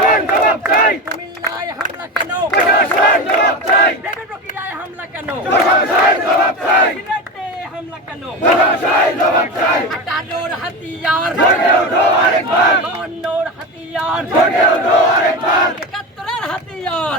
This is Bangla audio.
কুমিল্লায় হামলা কেন? বেগম রোকেয়ায় হামলা কেন? সিলেটে হামলা কেন? আটানোর হাতিয়ার। বান্নর হাতিয়ার। একাত্তরের হাতিয়ার।